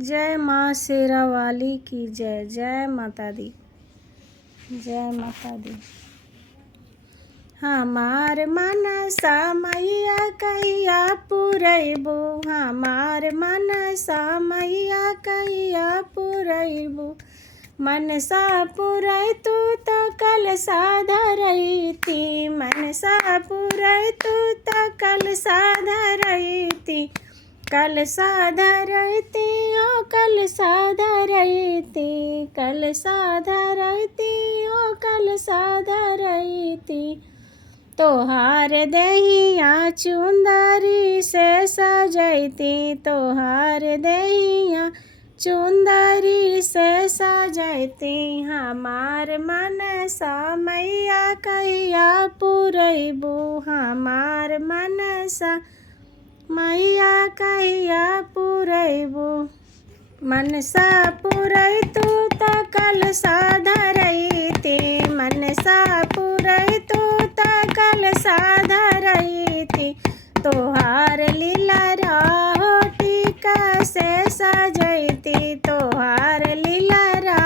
जय माँ शेरा वाली की जय। जय माता दी, जय माता दी। हमार मनसा मैया कहिया पुरैबू, हमार मनसा मैया कहिया पुरैबू। मनसा पुरै तू तो कलसा धरैती, मनसा पुरै तू तो कलसा धरैती। कलसा धरैती ओ कलसा धरैती, कलसा धरैती ओ कलसा धरैती। तोहार दहिया चुंदरी से सजैती, तोहार दहिया चुंदरी से सजैती। हमार मनसा मैया कहिया पुरैबू, हमार मनसा मैया कहिया पुरैबू। मनसा पुरै तू तो कलसा धरैती, मनसा पुरै तू तो कलसा धरैती। तोहार लीलरा होठिका से सजैती, तोहार लीलरा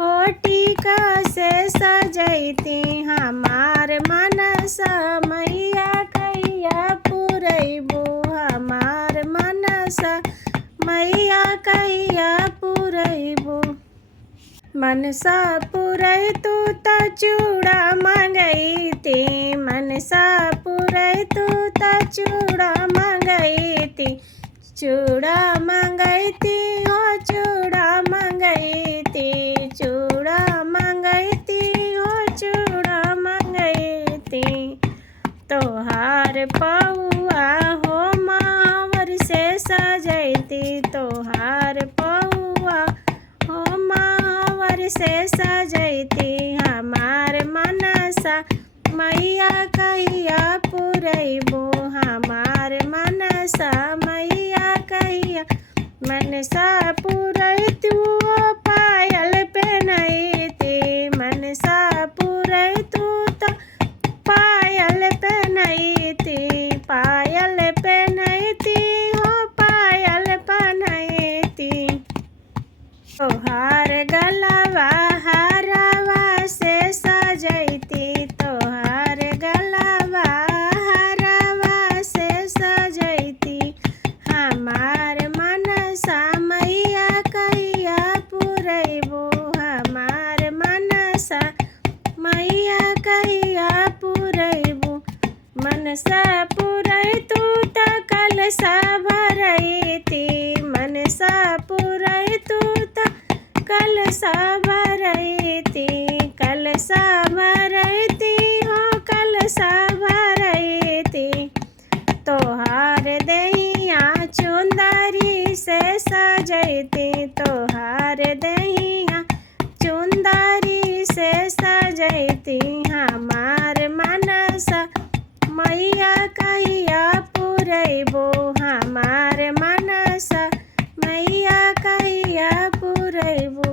होठिका से सजैती। हमार मनसा मैया कहिया पुरैबू, हमार मनसा मैया कहिया पुरैबू। मनसा पुरै तू तो चूड़ा मंगैती, मनसा पुरै तू तो चूड़ा मंगैती। चूड़ा मंगैती हो चूड़ा मंगैती, चूड़ा मंगैती हो चूड़ा मंगैती। तोहार पौआ हो महावर से सजैती, तोहार पौआ हो महावर से सजैती। हमार मनसा मैया कहिया पुरैबू, हमार मनसा मैया कहिया। मनसा पुरै तू पायल पहनैती, मनसा पुरै तू तो पायल पहनैती। पायल पहनैती हो पायल पहनैती। तोहार गलवा हरवा से सजैती, तोहार गलवा हरवा से सजैती। हमार मनसा मैया कहिया पुरैबू, हमार मनसा मैया कहिया पुरैबू। मनसा पुरै तू तो कलसा भरैती, मनसा पुरै तू तो कलसा भरैती। कलसा भरैती हो कलसा भरैती। तोहार दहिया चुंदरी से सजैती, तोहार दहिया चुंदरी से सजैती। हमार मनसा मैया कहिया पुरैबू, हमार मनसा मैया कहिया पुरैबू।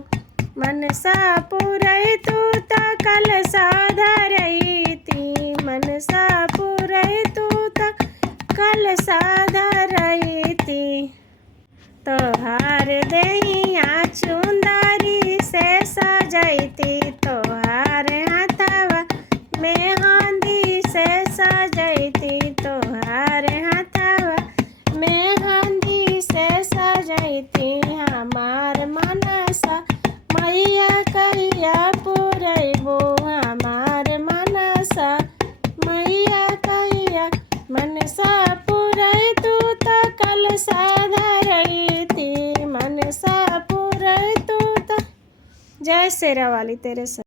मनसा पुरै तू तो कलसा धरैती, मनसा पुरै तू तो कलसा धरैती। तोहार दहिया चुंदरी से सजैती, तोहार हथवा मेहंदी से सजैती, तोहार हथवा मेहंदी से सजैती। हमार मनसा मैया कहिया पुरैबू, हमार मनसा मैया कहिया। मनसा पुरै तू तो कलसा धरैती, मनसा पुरै तू तो। जय शेरा वाली तेरे संग।